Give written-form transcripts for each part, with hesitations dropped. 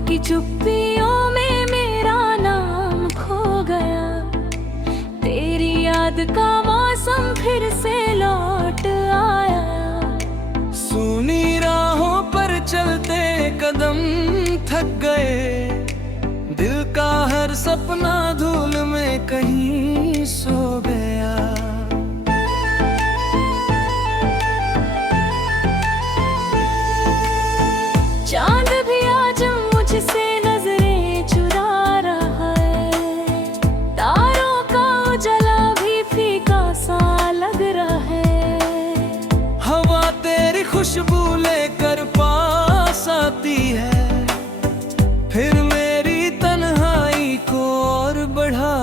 की चुप्पियों में मेरा नाम खो गया। तेरी याद का मौसम फिर से लौट आया। सूनी राहों पर चलते कदम थक गए, दिल का हर सपना धूल में कहीं सो गया। चांद भी आज मुझसे नजरें चुरा रहा है, तारों का उजाला भी फीका सा लग रहा है। हवा तेरी खुशबू लेकर पास आती है, फिर मेरी तन्हाई को और बढ़ा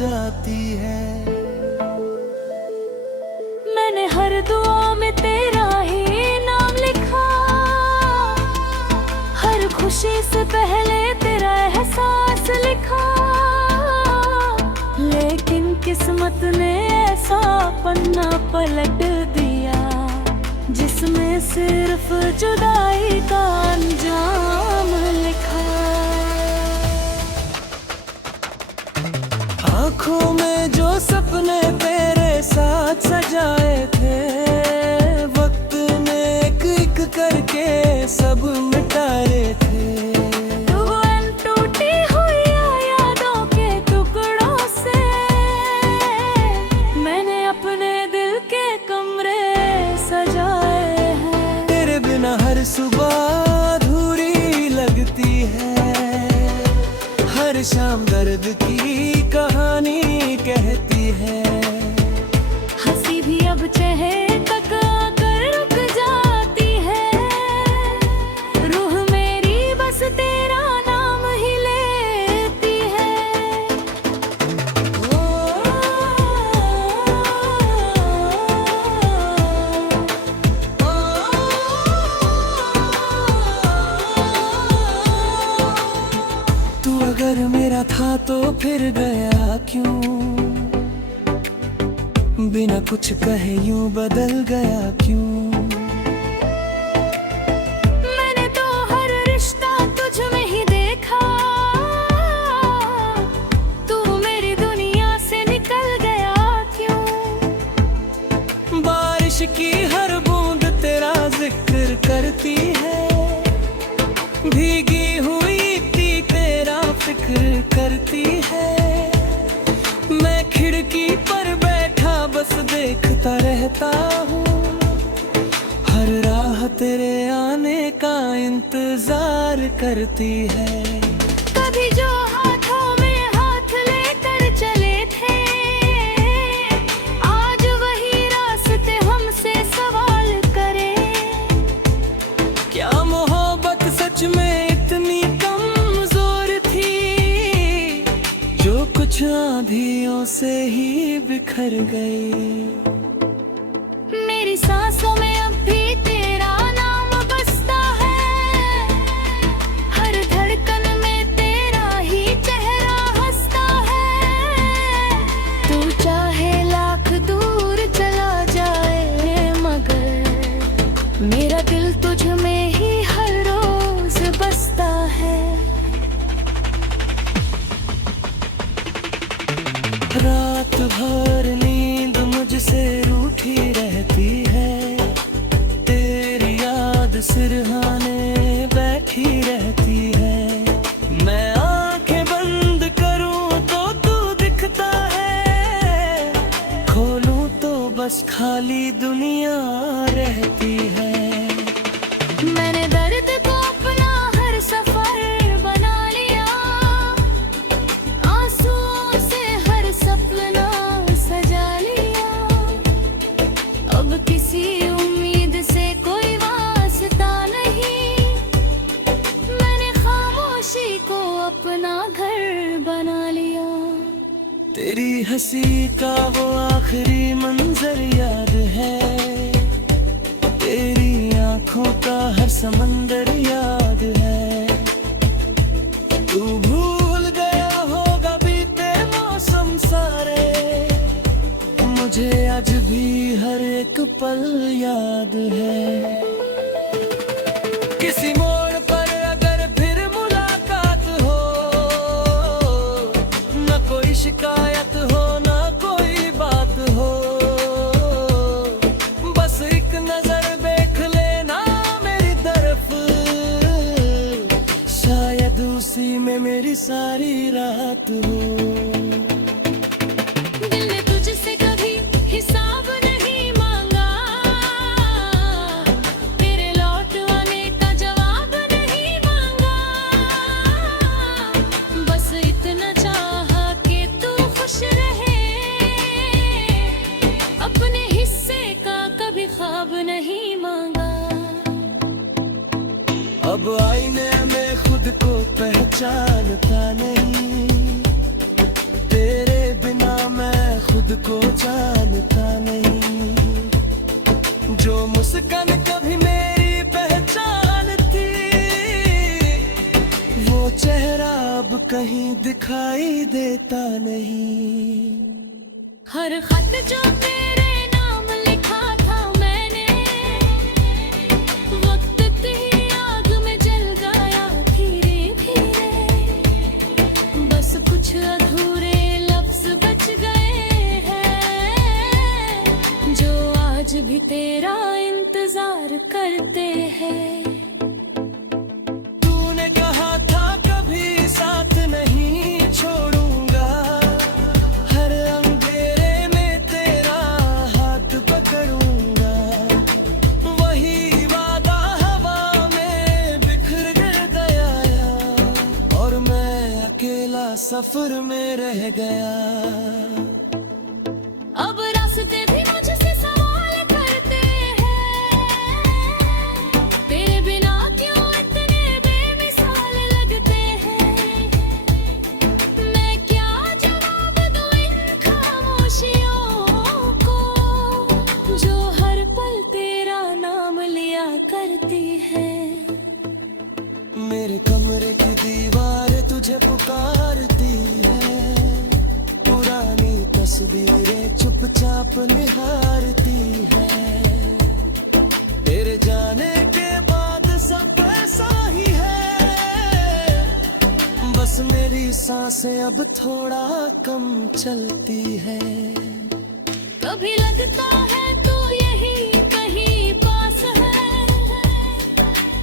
जाती है। मैंने हर दुआ में तेरा ही नाम लिखा, हर खुशी से पहले तेरा एहसास लिखा। लेकिन किस्मत ने ऐसा पन्ना पलट दिया, जिसमें सिर्फ जुदाई का अंजाम लिखा। आँखों में जो सपने तेरे साथ सजाए थे, वक्त ने एक एक करके सब मिटाए थे। तू इन टूटी हुई यादों के टुकड़ों से मैंने अपने दिल के कमरे सजाए हैं। तेरे बिना हर सुबह अधूरी लगती है, हर शाम दर्द की कहानी कहती है। हंसी भी अब चेहरे तक आकर रुक जाती है, रूह मेरी बस तेरा नाम ही लेती है। तू अगर मेरा था तो फिर गया क्यों, बिना कुछ कहे यूं बदल गया क्यों। मैंने तो हर रिश्ता तुझ में ही देखा, तू मेरी दुनिया से निकल गया क्यों। बारिश की हर बूंद तेरा जिक्र करती है, भीगी हुई थी तेरा फिक्र करती है। मैं खिड़की पर बैठा बस देखता रहता हूँ, हर राह तेरे आने का इंतजार करती है। कभी जो हाथों में हाथ लेकर चले थे, आज वही रास्ते हमसे सवाल करे। क्या मोहब्बत सच में इतनी कमजोर थी, जो कुछ आंधियों से ही बिखर गई। मेरी सांसों में अब भी तेरा नाम बसता है, हर धड़कन में तेरा ही चेहरा हंसता है। तू चाहे लाख दूर चला जाए, मगर मेरा दिल तुझ में ही हर रोज बसता है। रात भर नींद मुझसे रूठी रहती है, तेरी याद सिरहाने बैठी रहती है। मैं आंखें बंद करूं तो तू दिखता है, खोलूं तो बस खाली दुनिया रहती है। मैंने दर्द को अपना हर सफर बना लिया, आंसुओं से हर सपना सजा लिया। अब किसी उम्मीद से कोई वास्ता नहीं, मैंने खामोशी को अपना घर बना लिया। तेरी हंसी का वो आखिरी मंजर याद है, तेरी आंखों का हर समंदर याद है। तू भूल गया होगा बीते मौसम सारे, मुझे आज भी हर एक पल याद है। किसी मोड़ पर अगर फिर मुलाकात शिकायत हो ना कोई बात हो, बस एक नजर देख लेना मेरी तरफ, शायद उसी में मेरी सारी रात हो। दिल ने तुझसे कभी हिसाब नहीं मांगा, तेरे लौट आने का जवाब नहीं मांगा, बस इतना चाहा कि तू खुश रहे, अपने हिस्से का कभी ख्वाब नहीं मांगा। अब आईने में खुद को पहचानता नहीं, तेरे बिना मैं खुद को जानता नहीं, जो मुस्कान कभी मेरी पहचान थी, वो चेहरा अब कहीं दिखाई देता नहीं। हर खत जो तेरे नाम लिखा था मैंने, वक्त तेरी आग में जल गया धीरे धीरे, बस कुछ अधूरे लफ्ज बच गए हैं, जो आज भी तेरा इंतजार करते हैं। तूने कहा था कभी साथ नहीं छोड़ूंगा, हर अंधेरे में तेरा हाथ पकड़ूंगा, वही वादा हवा में बिखर गया, और मैं अकेला सफर में रह गया। अब रास्ते भी मुझसे सवाल करते हैं, तेरे बिना क्यों इतने बेमिसाल लगते हैं, मैं क्या जवाब दूं इन खामोशियों को, जो हर पल तेरा नाम लिया करती है। मेरे कमरे की दीवार तुझे पुकारती है, पुरानी तस्वीरें चुपचाप निहारती है, तेरे जाने के बाद सब ऐसा ही है, बस मेरी सांसें अब थोड़ा कम चलती है। कभी लगता है तू यही कहीं पास है,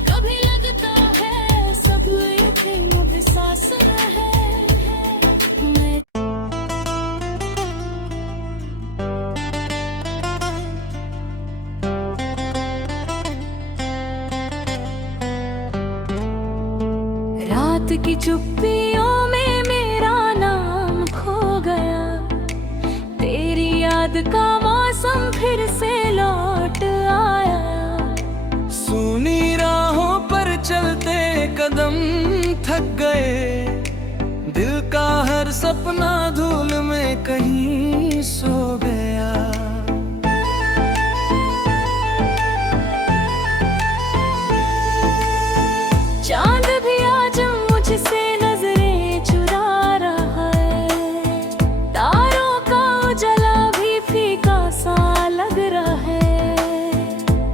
कभी लगता है सब एक मुझसास है, मैं रात की चुप्पियों में मेरा नाम खो गया, तेरी याद का मौसम फिर से लौट आया, सूनी राहों पर चलते कदम थक गए, दिल का हर सपना धूल में कहीं सो गया। चांद भी आज मुझसे नजरें चुरा रहा है, तारों का उजाला भी फीका सा लग रहा है,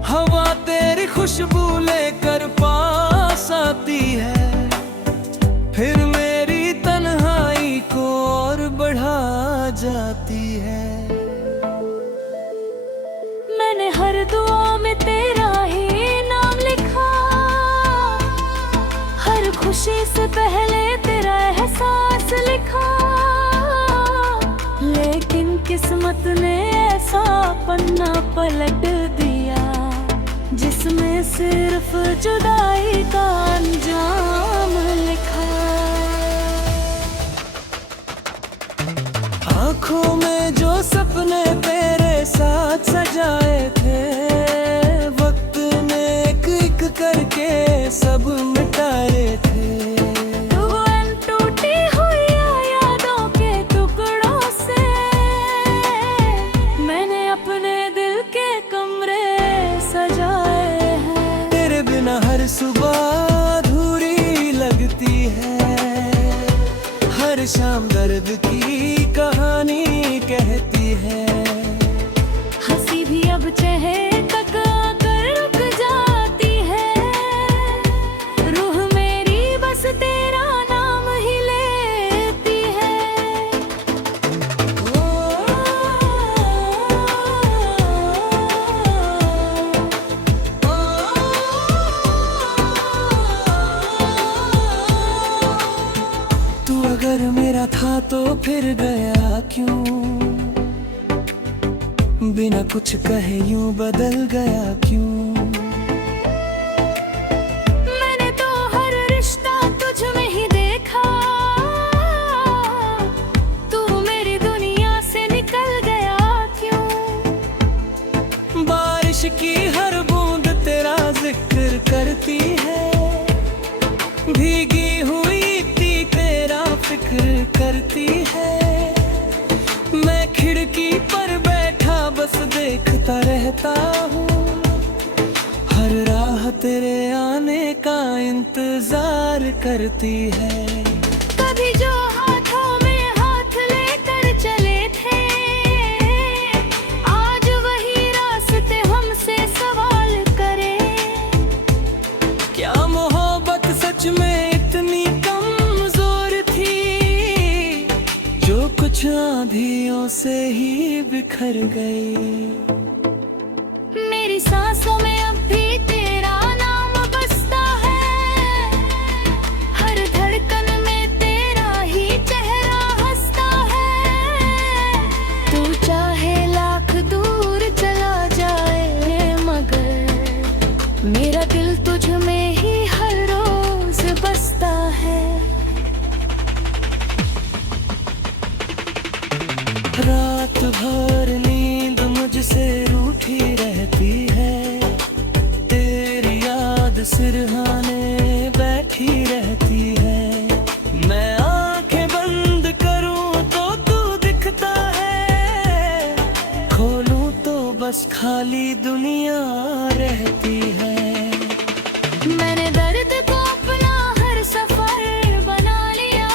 हवा तेरी खुशबू लेकर पास आती है, फिर मेरी तन्हाई को और बढ़ा जाती है। मैंने हर दुआ में तेरा ही नाम लिखा, हर खुशी से पहले तेरा एहसास लिखा, लेकिन किस्मत ने ऐसा पन्ना पलट दिया, जिसमें सिर्फ जुदाई का अंजाम लिखा। आँखों में जो सपने तेरे साथ सजाए थे, वक्त ने एक एक करके सब मिटाए थे। तू इन टूटी हुई यादों के टुकड़ों से मैंने अपने दिल के कमरे सजाए हैं। तेरे बिना हर सुबह अधूरी लगती है, हर शाम दर्द की कहानी कहती है। हंसी भी अब चेहरे तक आकर रुक जाती है, तो फिर गया क्यों, बिना कुछ कहे यूं बदल गया क्यों। मैंने तो हर रिश्ता तुझ में ही देखा, तू मेरी दुनिया से निकल गया क्यों। बारिश की हर बूंद तेरा जिक्र करती है, भीगी हुई थी तेरा फिक्र करती है। मैं खिड़की पर बैठा बस देखता रहता हूँ, हर राह तेरे आने का इंतजार करती है। कभी जो हाथों में हाथ लेकर चले थे, आज वही रास्ते हमसे सवाल करे। क्या मोहब्बत सच में इतनी कमजोर थी, जो कुछ आंधियों से ही बिखर गई। मेरी सांसों में अब भी तेरा नाम बसता है, हर धड़कन में तेरा ही चेहरा हंसता है। तू चाहे लाख दूर चला जाए, मगर मेरा दिल तुझ में ही हर रोज बसता है। रात भर नींद मुझसे रूठी रहती है, तेरी याद सिरहाने बैठी रहती है। मैं आंखें बंद करूं तो तू दिखता है, खोलूं तो बस खाली दुनिया रहती है। मैंने दर्द को अपना हर सफर बना लिया,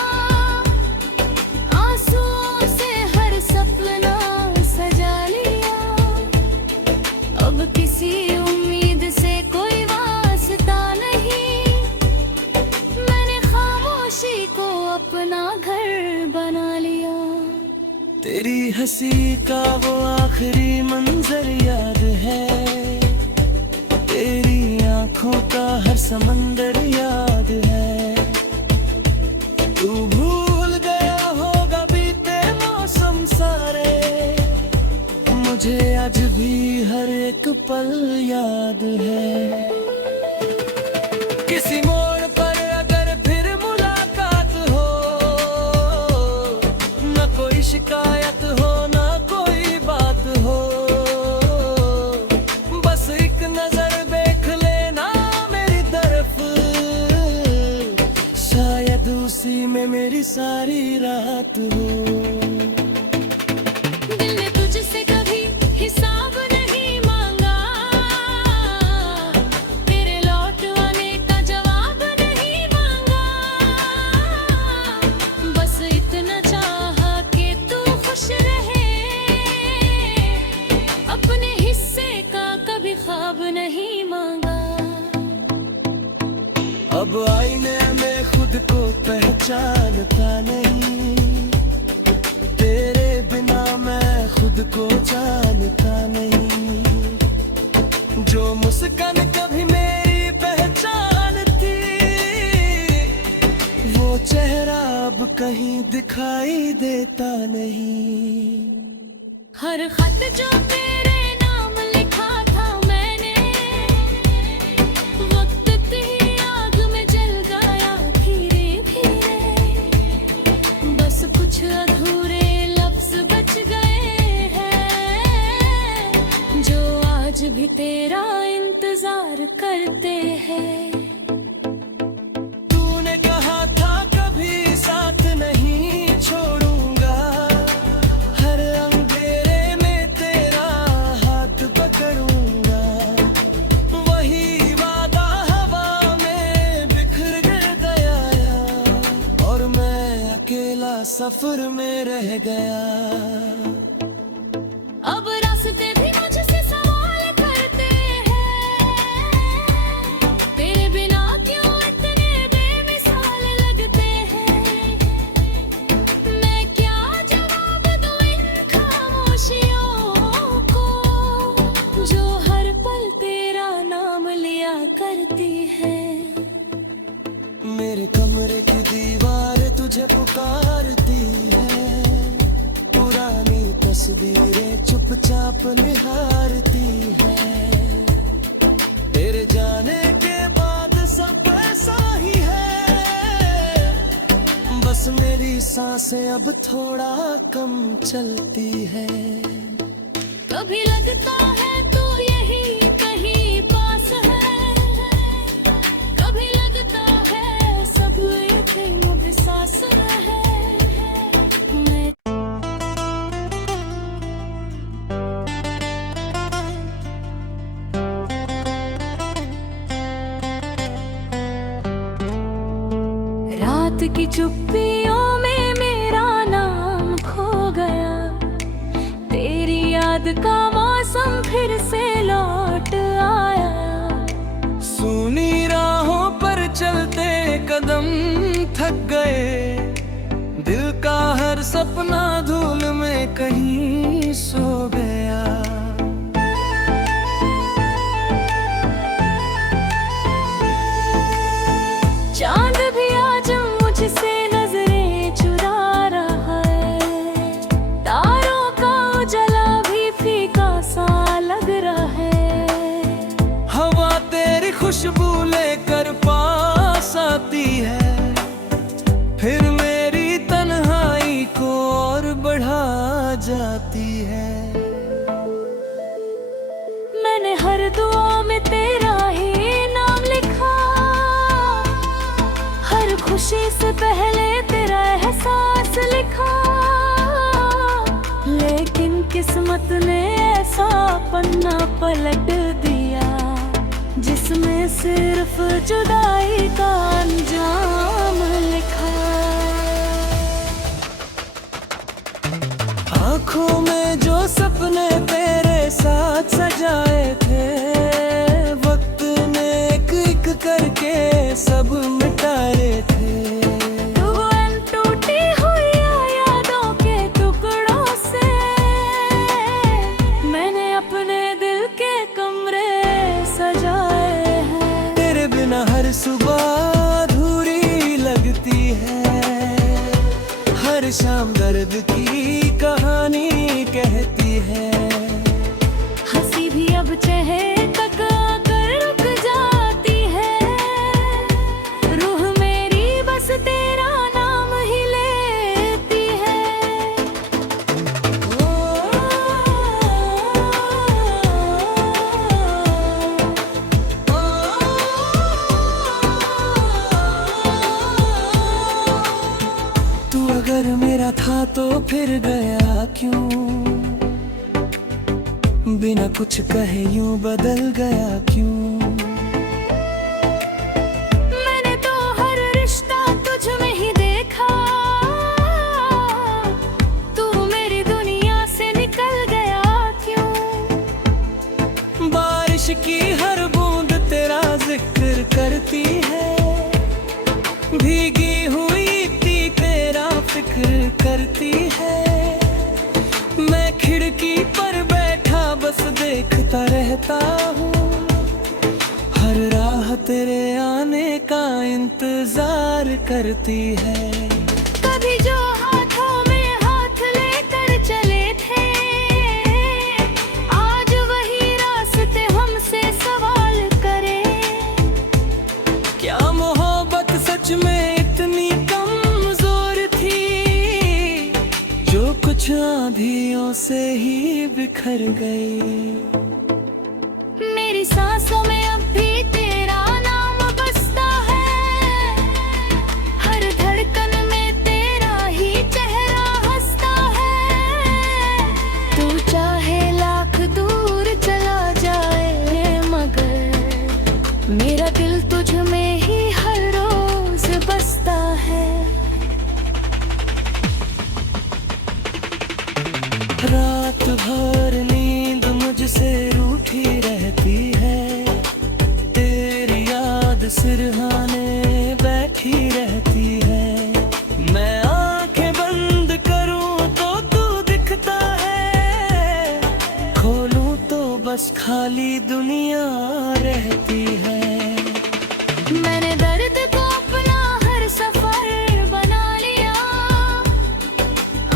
आंसुओं से हर सपना सजा लिया। अब किसी उम्मीद से कोई वास्ता नहीं, मैंने खामोशी को अपना घर बना लिया। तेरी हंसी का वो आखिरी मंजर याद है, तेरी आंखों का हर समंदर याद है। तू भूल गया होगा बीते मौसम सारे, मुझे आज भी हर एक पल याद है। किसी मोड़ पर अगर फिर मुलाकात हो, न कोई शिकायत हो न कोई बात हो, बस एक नजर देख लेना मेरी तरफ, शायद उसी में मेरी सारी रात हो। दिल ने तुझसे कभी हिसाब नहीं मांगा, तेरे लौट आने का जवाब नहीं मांगा। बस इतना चाहा कि तू खुश रहे, अपने हिस्से का कभी ख्वाब नहीं मांगा। अब आईने में खुद को पहचानता नहीं, तेरे बिना मैं खुद को जानता नहीं। जो मुस्कान कभी मेरी पहचान थी, वो चेहरा अब कहीं दिखाई देता नहीं। हर खत जो तेरे नाम लिखा था मैंने, वक्त तेरी आग में जल गया धीरे धीरे। बस कुछ अधूरे लफ्ज बच गए हैं, जो आज भी तेरा इंतजार करते हैं। तूने कहा था कभी साथ नहीं छोड़ूंगा, हर अंधेरे में तेरा हाथ पकड़ूंगा। वही वादा हवा में बिखर गया, और मैं अकेला सफर में रह गया। अब रास्ते भी मुझसे सवाल करते हैं, तेरे बिना क्यों इतने बेमिसाल लगते हैं। मैं क्या जवाब दूं इन खामोशियों को, जो हर पल तेरा नाम लिया करती है। मेरे कमरे की दीवार तुझे पुकारती है, चुपचाप निहारती है। तेरे जाने के बाद सब ऐसा ही है, बस मेरी सांसें अब थोड़ा कम चलती है। कभी लगता है तू यही कहीं पास है, कभी लगता है सब एक मुझे सांस है। मैं रात की चुप्पियों में मेरा नाम खो गया, तेरी याद का मौसम फिर से लौट आया। सूनी राहों पर चलते कदम थक गए, दिल का हर सपना धूल में कहीं सो गया। चांद भी आज मुझसे नजरें चुरा रहा है, तारों का उजाला भी फीका सा लग रहा है। हवा तेरी खुशबू लेकर पास आती है, फिर मेरी तन्हाई को और बढ़ा जाती है। मैंने हर दुआ में तेरा ही नाम लिखा, हर खुशी से पहले तेरा एहसास लिखा, लेकिन किस्मत ने ऐसा पन्ना पलट दिया जिसमें सिर्फ जुदाई का अंजाम लिखा। आँखों में जो सपने तेरे साथ सजाए थे, वक्त ने एक एक करके सब मिटाए थे। तू इन टूटी हुई यादों के टुकड़ों से मैंने अपने दिल के कमरे सजाए हैं। तेरे बिना हर सुबह अधूरी लगती है, हर शाम दर्द की कहानी कहती है। हंसी भी अब चेहरे तक आकर रुक जाती है, रूह मेरी बस तेरा नाम ही लेती है। तू अगर मेरा था तो फिर गया क्यों, बिना कुछ कहे यूं बदल गया क्यों। मैंने तो हर रिश्ता तुझ में ही देखा, तू मेरी दुनिया से निकल गया क्यों। बारिश की हर बूंद तेरा जिक्र करती है, भीगी हुई थी तेरा फिक्र करती है। मैं खिड़की पर बैठा बस देखता रहता हूँ, हर राह तेरे आने का इंतजार करती है। कभी जो हाथों में हाथ लेकर चले थे, आज वही रास्ते हमसे सवाल करे। क्या मोहब्बत सच में इतनी कमजोर थी, जो कुछ आंधियों से ही बिखर गई। मेरी सांसों में अब भी तेरा नाम बसता है, हर धड़कन में तेरा ही चेहरा हंसता है। तू चाहे लाख दूर चला जाए, मगर मेरा दिल तुझ में ही हर रोज बसता है। रात भर नींद मुझसे रूठी रहती है, तेरी याद सिरहाने बैठी रहती है। मैं आंखें बंद करूं तो तू दिखता है, खोलूं तो बस खाली दुनिया रहती है। मैंने दर्द को अपना हर सफर बना लिया,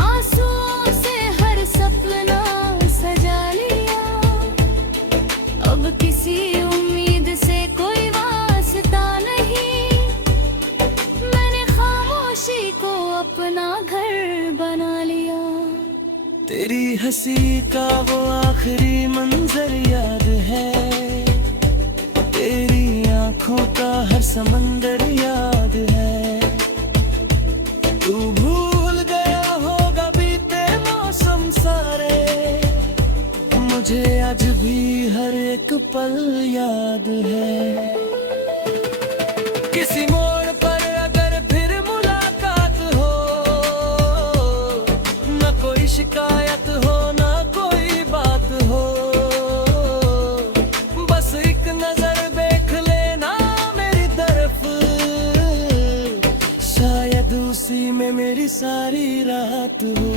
आंसुओं से हर सपना सजा तेरी हंसी का वो आखिरी मंजर याद है, तेरी आंखों का हर समंदर याद है। तू भूल गया होगा बीते मौसम सारे, मुझे आज भी हर एक पल याद है। किसी मोड़ पर अगर फिर मुलाकात हो, न कोई शिकायत हो न कोई बात हो, बस एक नजर देख लेना मेरी तरफ, शायद उसी में मेरी सारी रात हो।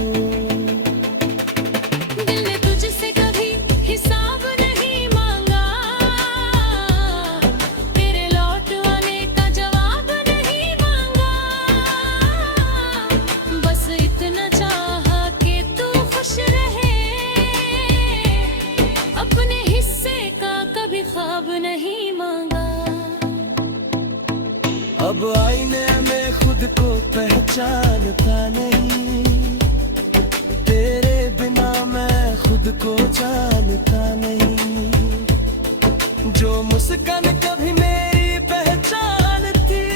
दिल ने तुझसे कभी हिसाब नहीं मांगा, तेरे लौट आने का जवाब नहीं मांगा, बस इतना चाहा कि तू खुश रहे, अपने हिस्से का कभी ख्वाब नहीं मांगा। अब आईने में खुद को पहचानता नहीं, तेरे बिना मैं खुद को जानता नहीं। जो मुस्कान कभी मेरी पहचान थी,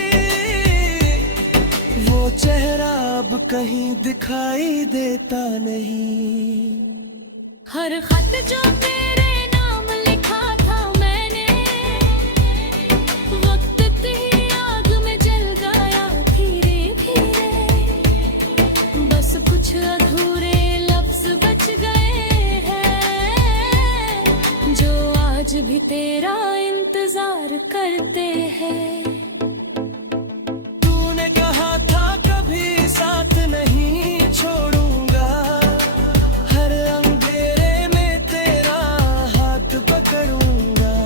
वो चेहरा अब कहीं दिखाई देता नहीं। हर खत जो तेरे नाम लिखा था मैंने, वक्त तेरी आग में जल गया धीरे धीरे, बस कुछ अधूरे लफ्ज बच गए हैं, जो आज भी तेरा इंतजार करते हैं। तूने कहा था कभी साथ नहीं छोड़ूंगा, हर अंधेरे में तेरा हाथ पकड़ूंगा,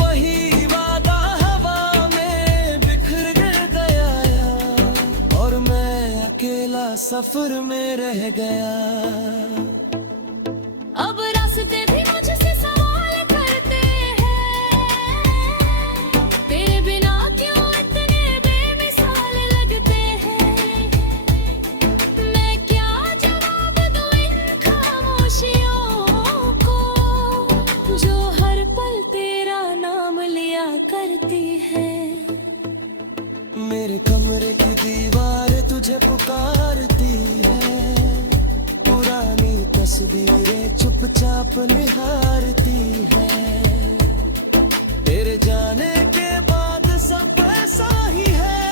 वही वादा हवा में बिखर गया, और मैं अकेला सफर में रह गया। अब रास्ते भी मुझसे सवाल करते हैं, तेरे बिना क्यों इतने बेमिसाल लगते हैं, मैं क्या जवाब दूं इन खामोशियों को, जो हर पल तेरा नाम लिया करती है। मेरे कमरे की दीवार तुझे पुकारती है, पुरानी तस्वीरें चुपचाप निहारती है, तेरे जाने के बाद सब ऐसा ही है,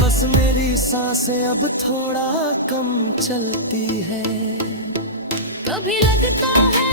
बस मेरी सांसें अब थोड़ा कम चलती है। कभी लगता है